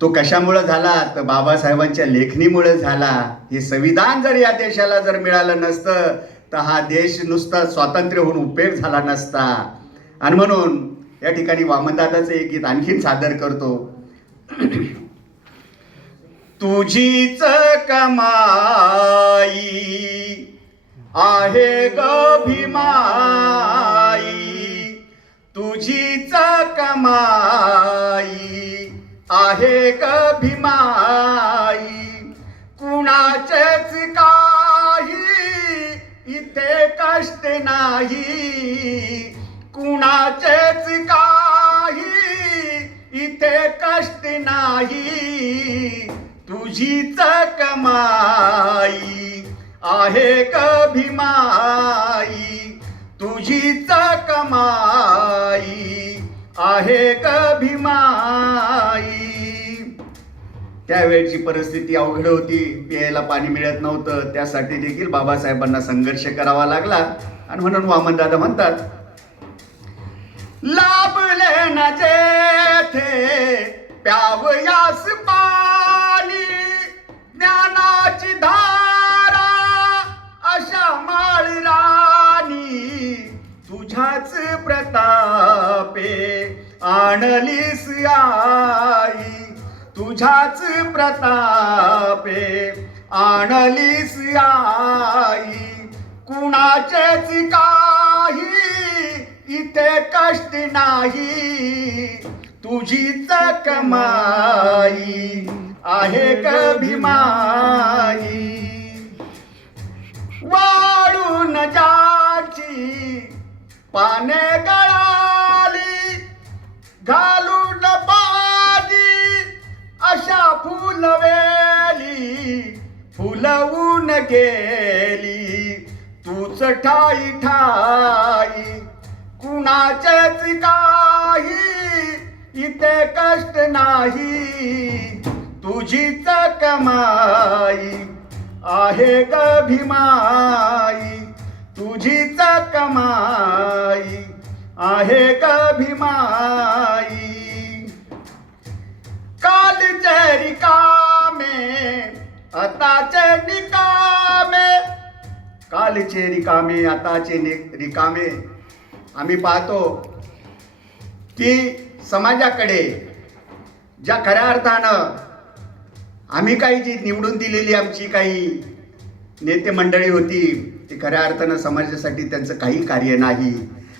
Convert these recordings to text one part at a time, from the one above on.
तो कशामुळे झाला तर बाबासाहेबांच्या लेखणीमुळे झाला. हे संविधान जर या देशाला जर मिळालं नसतं तर हा देश नुसता स्वातंत्र्य होऊन उपयोग झाला नसता. आणि म्हणून या ठिकाणी वामनदादाचं एक गीत आणखीन सादर करतो. तुझीच कमाई आहे ग भीमाई, तुझीच कमाई आहे ग भीमाई, कुणाचेच काही इथे कष्ट नाही, कुणाचेच काही इथे कष्ट नाही, तुझीच कमाई आहे ग भीमाई, तुझीच कमाई आहे ग भीमाई. त्यावेळची परिस्थिती अवघड होती, प्यायला पाणी मिळत नव्हतं, त्यासाठी देखील बाबासाहेबांना संघर्ष करावा लागला. आणि म्हणून वामनदादा म्हणतात, लाभले न जेथे प्यावयास पाणी, ज्ञानाची धारा अशा माळ राणी, तुझ्याच प्रतापे आणलीस आई, तुझ्याच प्रतापे आणलीस आई, कुणाचेच काही इथे कष्ट नाही, तुझीच कमाई आहे ग भीमाई. वाळून जाची पाने गळाली, घालून पाणी अशा फुलवेली, फुलवून गेली तूच ठाई ठाई, कुणाचेच काही इथे कष्ट नाही, तुझीच कमाई आहे ग भीमाई, तुझीच कमाई आहे ग भीमाई. कालचे रिकामे आताचे निकामे, कालचे रिकामे आताचे रिकामे. आम्ही पाहतो की समाजाकडे ज्या खऱ्या अर्थानं आम्ही काही जी निवडून दिलेली आमची काही नेते मंडळी होती, ती खऱ्या अर्थानं समाजासाठी त्यांचं काही कार्य नाही.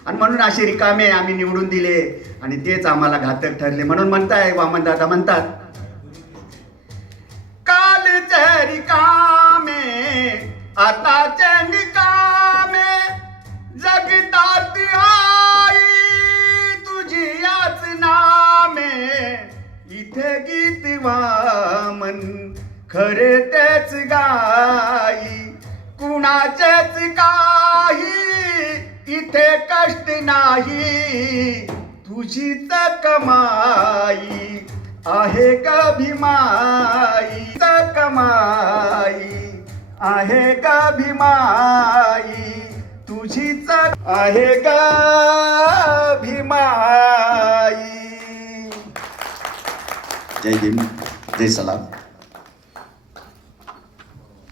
आणि म्हणून असे रिकामे आम्ही निवडून दिले आणि तेच आम्हाला घातक ठरले. म्हणून म्हणताय वामनदादा म्हणतात, कालचे रिकामे आताचे निकामे, जगतात आई तुझी याच नामे, इथे गीत वामन खरे तेच गाई, कुणाचेच काही इथे कष्ट नाही, तुझीच कमाई आहे ग भीमाई, कमाई आहे ग भीमाई, तुझीच आहे ग भीमाई. जय हिंद, जय सलाम.